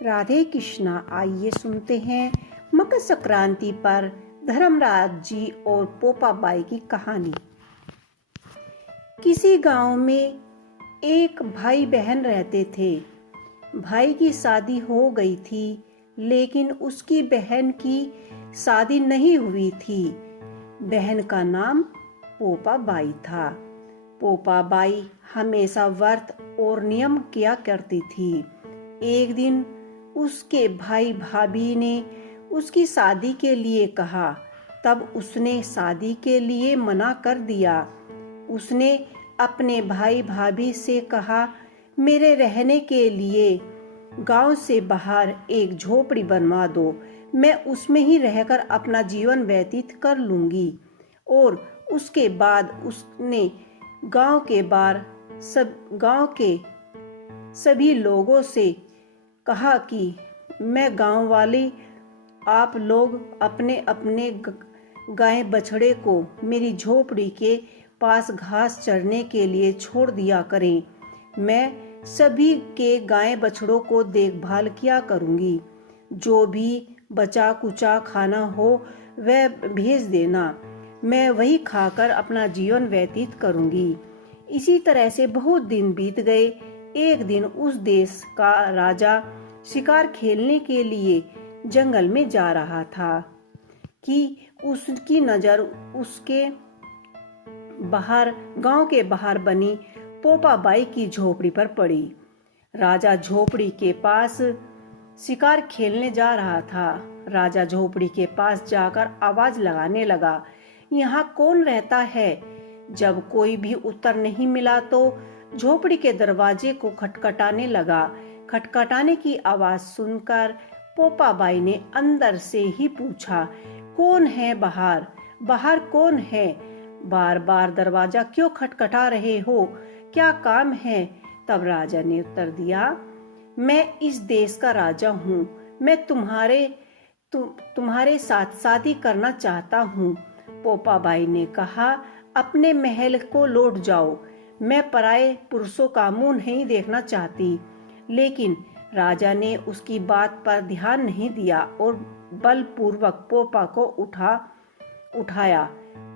राधे कृष्णा। आइए सुनते हैं मकर संक्रांति पर धर्मराज जी और पोपाबाई की कहानी। किसी गांव में एक भाई बहन रहते थे। भाई की शादी हो गई थी, लेकिन उसकी बहन की शादी नहीं हुई थी। बहन का नाम पोपाबाई था। पोपाबाई हमेशा व्रत और नियम किया करती थी। एक दिन उसके भाई भाभी ने उसकी शादी के लिए कहा, तब उसने शादी के लिए मना कर दिया। उसने अपने भाई भाभी से कहा, मेरे रहने के लिए गांव से बाहर एक झोपड़ी बनवा दो, मैं उसमें ही रहकर अपना जीवन व्यतीत कर लूंगी। और उसके बाद उसने गांव के सभी लोगों से कहा कि मैं गांव वाले आप लोग अपने अपने गाय बछड़े को मेरी झोपड़ी के पास घास चरने के लिए छोड़ दिया करें। मैं सभी के गाय बछड़ों को देखभाल किया करूंगी। जो भी बचा कुचा खाना हो वह भेज देना, मैं वही खाकर अपना जीवन व्यतीत करूंगी। इसी तरह से बहुत दिन बीत गए। एक दिन उस देश का राजा शिकार खेलने के लिए जंगल में जा रहा था कि उसकी नजर उसके गांव के बाहर बनी पोपाबाई की झोपड़ी पर पड़ी। राजा झोपड़ी के पास शिकार खेलने जा रहा था। राजा झोपड़ी के पास जाकर आवाज लगाने लगा, यहाँ कौन रहता है? जब कोई भी उत्तर नहीं मिला तो झोपड़ी के दरवाजे को खटखटाने लगा। खटखटाने की आवाज सुनकर पोपाबाई ने अंदर से ही पूछा, कौन है बाहर? बाहर कौन है? बार बार दरवाजा क्यों खटखटा रहे हो? क्या काम है? तब राजा ने उत्तर दिया, मैं इस देश का राजा हूँ। मैं तुम्हारे साथ शादी करना चाहता हूँ। पोपाबाई ने कहा, अपने महल को लौट जाओ, मैं पराये पुरुषों का मुंह नहीं देखना चाहती। लेकिन राजा ने उसकी बात पर ध्यान नहीं दिया और बलपूर्वक पोपा को उठाया,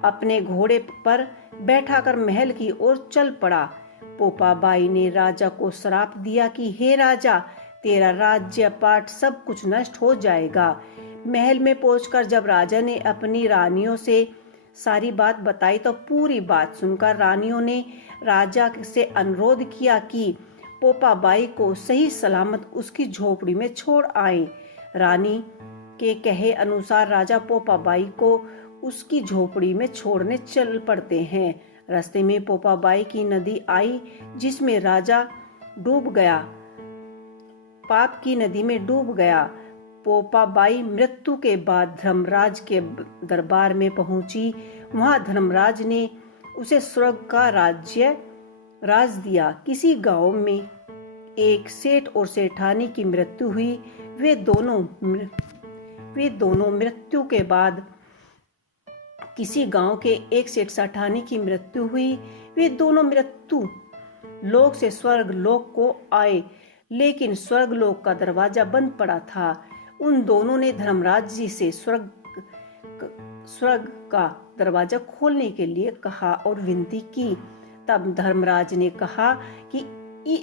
अपने घोड़े पर बैठाकर महल की ओर चल पड़ा। पोपाबाई ने राजा को श्राप दिया कि हे राजा, तेरा राज्य पाट सब कुछ नष्ट हो जाएगा। महल में पहुंचकर जब राजा ने अपनी रानियों से सारी बात बताई तो पूरी बात सुनकर रानियों ने राजा से अनुरोध किया कि पोपाबाई को सही सलामत उसकी झोपड़ी में छोड़ आए। रानी के कहे अनुसार राजा पोपाबाई को उसकी झोपड़ी में छोड़ने चल पड़ते हैं। रास्ते में पोपाबाई की नदी आई, जिसमें राजा डूब गया, पाप की नदी में डूब गया। पोपाबाई मृत्यु के बाद धर्मराज के दरबार में पहुंची। वहां धर्मराज ने उसे स्वर्ग का राज दिया। किसी गांव में एक सेठ और सेठानी की मृत्यु हुई। वे दोनों मृत्यु के बाद किसी गांव के एक सेठ सेठानी की मृत्यु हुई। वे दोनों मृत्यु लोक से स्वर्ग लोक को आए, लेकिन स्वर्ग लोक का दरवाजा बंद पड़ा था। उन दोनों ने धर्मराज जी से स्वर्ग का दरवाजा खोलने के लिए कहा और विनती की। तब धर्मराज ने कहा कि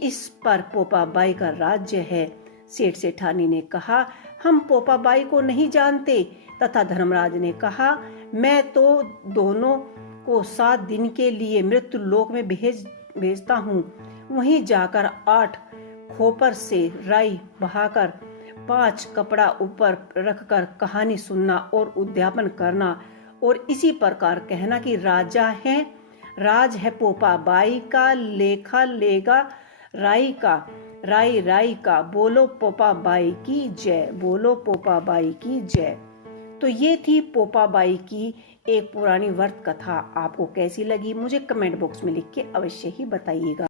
इस पर पोपाबाई का राज्य है। सेठ सेठानी ने कहा, हम पोपाबाई को नहीं जानते। तथा धर्मराज ने कहा, मैं तो दोनों को 7 दिन के लिए मृत्यु लोक में भेजता हूँ। वहीं जाकर 8 खोपर से राई बहाकर 5 कपड़ा ऊपर रखकर कहानी सुनना और उद्यापन करना और इसी प्रकार कहना कि राज है पोपाबाई का, लेखा लेगा राई का। बोलो पोपाबाई की जय, बोलो पोपाबाई की जय। तो ये थी पोपाबाई की एक पुरानी व्रत कथा। आपको कैसी लगी मुझे कमेंट बॉक्स में लिख के अवश्य ही बताइएगा।